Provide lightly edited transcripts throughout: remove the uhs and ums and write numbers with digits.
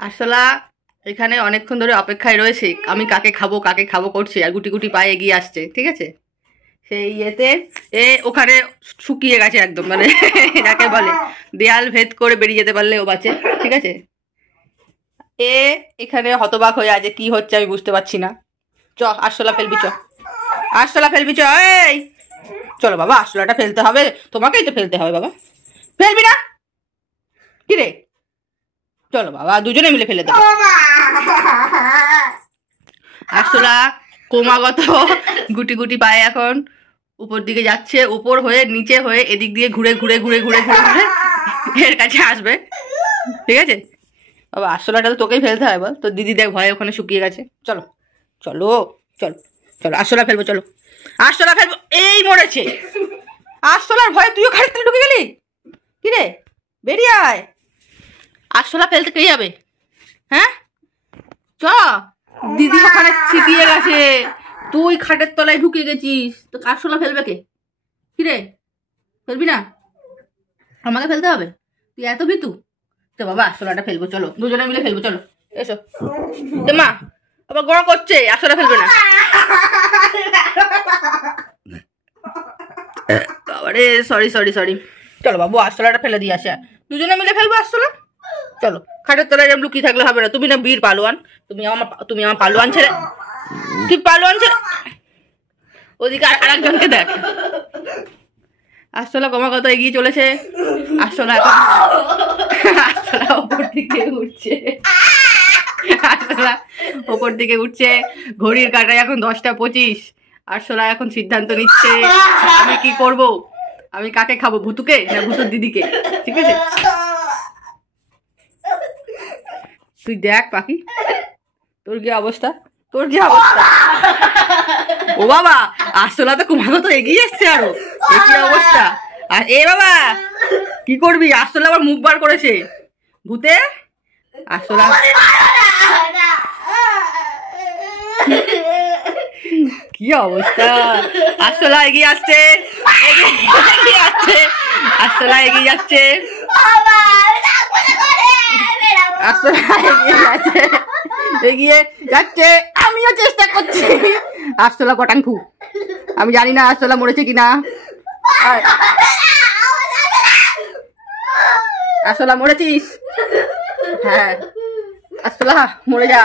আসলা এখানে অনেকক্ষণ ধরে অপেক্ষায় রয়েছে, আমি কাকে খাবো করছে, আর গুটি গুটি পায়ে এগিয়ে আসছে। ঠিক আছে, সেই ইয়েতে ওখানে শুকিয়ে গেছে একদম, মানে যাকে বলে দেয়াল ভেদ করে বেরিয়ে যেতে পারলে ও বাঁচে। ঠিক আছে, এখানে হতবাক হয়ে আছে, কি হচ্ছে আমি বুঝতে পারছি না। আরশোলা ফেলবি, আরশোলা ফেলবি, এই চলো বাবা, আরশোলাটা ফেলতে হবে, তোমাকেই তো ফেলতে হবে বাবা। ফেলবি না কি রে? চলো বাবা, দুজনে মিলে ফেলে দেবো। আরশোলা ক্রমাগত গুটি গুটি পায়ে এখন উপর দিকে যাচ্ছে, উপর হয়ে নিচে হয়ে এদিক দিয়ে ঘুরে ঘুরে ঘুরে ঘুরে ঘুরে ঘুরে এর কাছে আসবে। ঠিক আছে বাবা, আরশোলাটা তো তোকেই ফেলতে হয় বল, তোর দিদি দেখ ভয়ে ওখানে শুকিয়ে গেছে। চলো চলো চলো চলো, আরশোলা ফেলবো, চলো আরশোলা ফেলবো। এই মরেছে, আরশোলার ভয়ে তুইও খাড়ির তলে ঢুকে গেলি। কি রে, বেরিয়ে আয়, আরশোলা ফেলতে কে যাবে? হ্যাঁ চ, দিদি ওখানে ছিটিয়ে গেছে, তুই খাটের তলায় ঢুকে গেছিস, তো আরশোলা ফেলবে কে? কি রে, ফেলবি না? আমাকে ফেলতে হবে? তুই এত ভীতু? তো বাবা আরশোলাটা ফেলবো, চলো দুজনে মিলে ফেলবো, চলো এসো। মা আবার গড় করছে, আরশোলা ফেলবে না। বাবারে, সরি সরি সরি। চলো বাবু, আরশোলাটা ফেলে দিয়ে আসে, দুজনে মিলে ফেলবো আরশোলা। চলো, খাটের তলায় এরকম লুকিয়ে থাকলে হবে না, তুমি না বীর পালোয়ান, তুমি আমার পালোয়ান ছেলে, তুই পালোয়ান ছেলে। ওদিকে আর একজনকে দেখ, আরশোলা ক্রমাগত এগিয়ে চলেছে। আরশোলা ওপর দিকে উঠছে, আরশোলা ওপর দিকে উঠছে, ঘড়ির কাঁটায় এখন 10টা 25। আরশোলা এখন সিদ্ধান্ত নিচ্ছে, আমি কি করব, আমি কাকে খাবো, ভুতুকে না ভুতুর দিদিকে। ঠিক আছে, তুই দেখ পাখি, তোর কি অবস্থা, তোর কি অবস্থা। ও বাবা, আরশোলা তো ক্রমাগত এগিয়ে এসছে আরো, কি অবস্থা। আর বাবা কি করবি, আরশোলা আবার মুখ বার করেছে ভূতে। আরশোলা কি অবস্থা, আরশোলা এগিয়ে আসছে, এগিয়ে আসছে, আরশোলা এগিয়ে যাচ্ছে, আরশোলা এগিয়ে যাচ্ছে, এগিয়ে যাচ্ছে, আমিও চেষ্টা করছি। আরশোলা পটাংফু, আমি জানি না আরশোলা মরেছে কিনা। আরশোলা মরেছিস? হ্যাঁ আরশোলা মরে যা,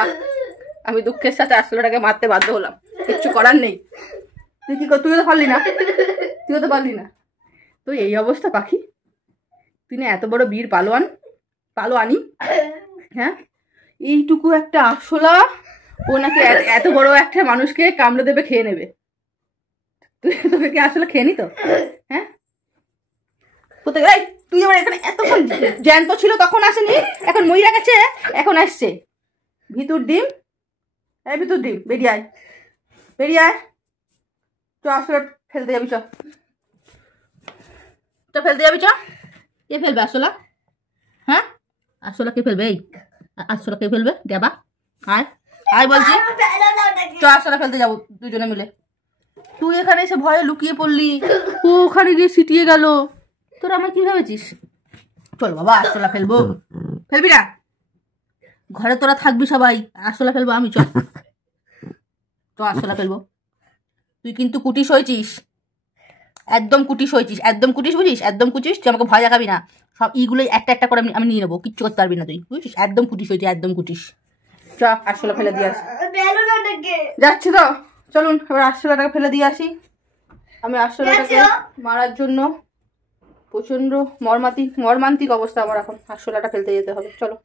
আমি দুঃখের সাথে আরশোলাটাকে মারতে বাধ্য হলাম, কিচ্ছু করার নেই। তুই কি তুইও তো পারলি না, তুইও তো পারলি না। তো এই অবস্থা পাখি, তুই না এত বড় বীর পালোয়ানি, হ্যাঁ এইটুকু একটা আরশোলা ও নাকি এত বড় একটা মানুষকে কামড়ে দেবে, খেয়ে নেবে। তোকে কি আসলে খেয়ে নিত? হ্যাঁ কোথায় তুই আবার এখানে, এতক্ষণ জ্যান্ত ছিল তখন আসেনি, এখন মইরা গেছে এখন আসছে। ভিতর ডিম, ভিতর ডিম, বেরিয়ে আয়, বেরিয়ে আয়, চ আরশোলা ফেলতে যাবি, চ ফেলতে যাবি, চ। কে ফেলবে আরশোলা? হ্যাঁ আরশোলা কে ফেলবে? এই আরশোলা কে ফেলবে? দেবা আয়, আয় বলছি, চ আরশোলা ফেলতে যাবো দুজনে মিলে। তুই এখানে এসে ভয়ে লুকিয়ে পড়লি, ও ওখানে গিয়ে ছিটিয়ে গেল, তোরা আমার কি ভেবেছিস? চল বাবা, আরশোলা ফেলবো, ফেলবি না? ঘরে তোরা থাকবি সবাই, আরশোলা ফেলবো আমি, চল তো আরশোলা ফেলবো। তুই কিন্তু কুটিস হয়েছিস, একদম কুটিস হয়েছিস, একদম কুটিস, বুঝিস, একদম কুটিস, তুই আমাকে ভয় দেখাবি না, সব ইগুলোই একটা একটা করে আমি নিয়ে নেবো, কিচ্ছু করতে পারবি না তুই, বুঝিস, একদম কুটিস হয়েছিস, একদম কুটিস। চ আরশোলা ফেলে দিয়ে আসি, যাচ্ছি তো, চলুন এবার আরশোলাটাকে ফেলে দিয়ে আসি। আমি আরশোলাটাকে মারার জন্য প্রচন্ড মর্মান্তিক অবস্থা আমার, এখন আরশোলাটা ফেলতে যেতে হবে, চলো।